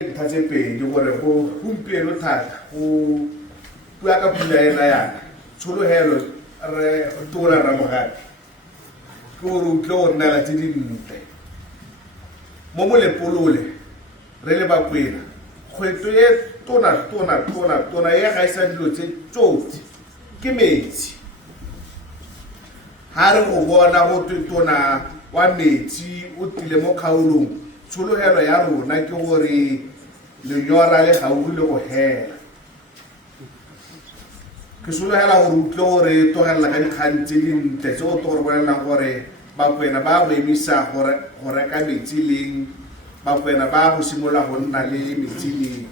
Thatse pedi gore go gompieno thata go bua ka pula ena yana tshologelo re tona ramogadi ke gore o tle go nnela tse dintle mo molepolole re le bakwena kgweto e tona e gaisa dilo tse tsotsi ke metsi ga re go bona go tona wa metsi o tile mo kgaolong tshologelo ya rona ke gore lenyora le gaufi le go hela ke sologela gore utlwe gore togelela ka dikgang tse dintle tse go to gore bolelelang gore bakwena ba go emisa go reka metsi leng bakwena ba go simolola go nna le metsi leng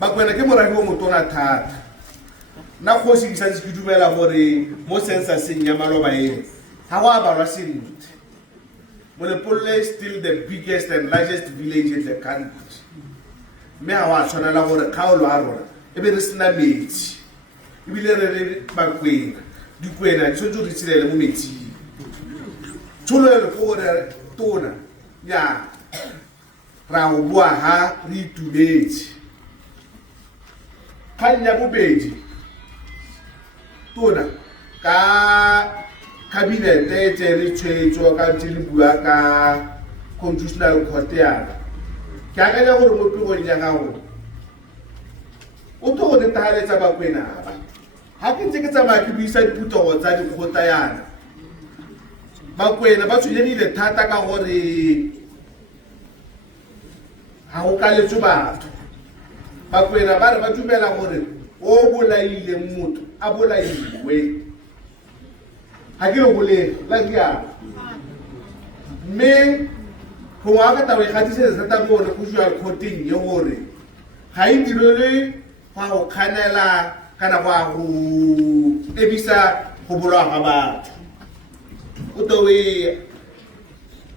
bakwena ke morafi o motona thata nna kgosi ke santse ke dumela gore mo sensaseng ya maloba ene ga go a balwa sentle Molepolole is still the biggest and largest village in the country. Me ha wa tshwanela gore kgaolo a rona e be re sena metsi e bile re le bakwena dikwena tshotso re tsilele mo metsing tsholelo go gore tona ya ra go bua ha re itumetse kanya bobedi tona ka cabinet e tsere tshwetso ka tsile bua ka constitutional court ya ke akanya gore mo pegong ya gago o to go netaletsa bakwena ba ha ke ntse ke tsamaya ke buisa diputogo tsa dikgota yana bakwena ba tshwenyegile thata ka gore ga go kaletso batho bakwena ba re ba dumela gore o bolaile motho a bolailwe ha ke go le la dia me go wa ka tawe ga tse se ta go re go jwa courting ye gore ga e direle ga go khanela kana go ebisa go bolwa ga batho o to we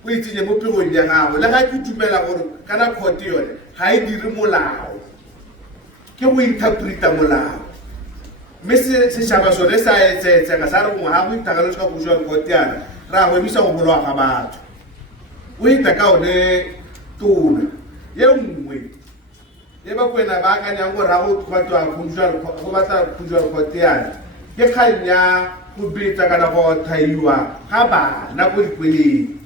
o itse mo pegong ya gago le ga ke tumela gore kana court yone ga e dire molao ke go interpreta molao me se shaba sone sa etse ga sa re go ha go itagalo ka go jwa kotiana ra go bisa go bolwa ga batho o ita ka one tona ye nngwe e ba kwena ba ka nyang go ra go twatwa go batla go jwa kotiana ke khanya go betsa kana go thaiwa ga bana go dikweleng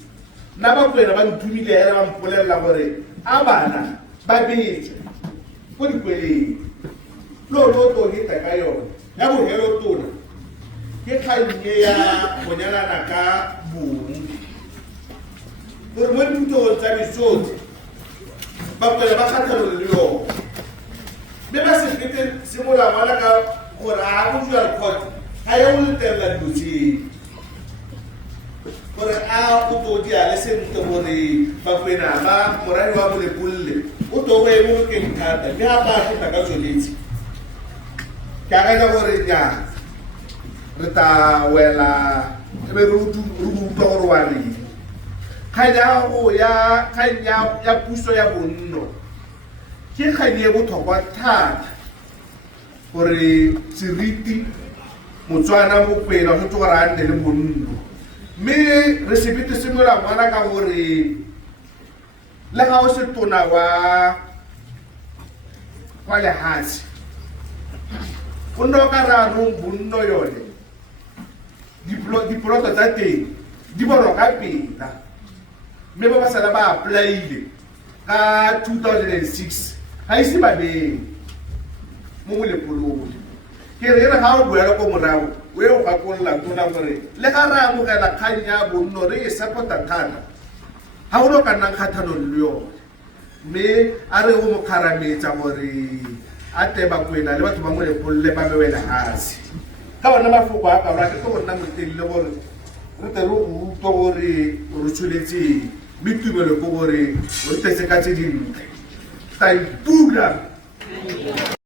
na ba kwena ba nthumile era ba mpolella gore a bana ba betse go dikweleng lo to hita ka yona ya bo helo tona ke khanye ya bonyana ka bong gore mo dintho tsa disotse ba kwela ba khathalo le yo be ba se fete se mola mala ka gore a go jwa court ha ya o letella dutse gore a o to di ale se mto gore ba kwena ba morani wa Molepolole o to go e mo ke nthata ke ha ba ke ka tsholetsi ke akanya gore nya re ta wela e be re utlwa gore wa reng kganya ya puso ya bonno ke kganye e botlhokwa thata gore seriti motswana mokwena go tse gore a nne le bonno mme re sebete senola ngwana ka gore le ga o se tona wa lehatshe o nno ka ranong bonno yone dipoloto tsa teng di borwa ka pela mme ba sala ba applyile ka 2006 ga ise ba beng mo Molepolole ke re ga o boela ko morago o e go gakolola tona gore le ga re amogela kgang ya bonno re e support-a thata ga go no ka nnang kgathanong le yone mme a re go mo kharametsa gore a te bakwena le batho ba Molepolole ba bewela hasi ka bona mafoko a ka ra ke go nna motelele gore re te re go utlwa gore re tshweletse mitumelo go gore re tse ka tse dintle taipula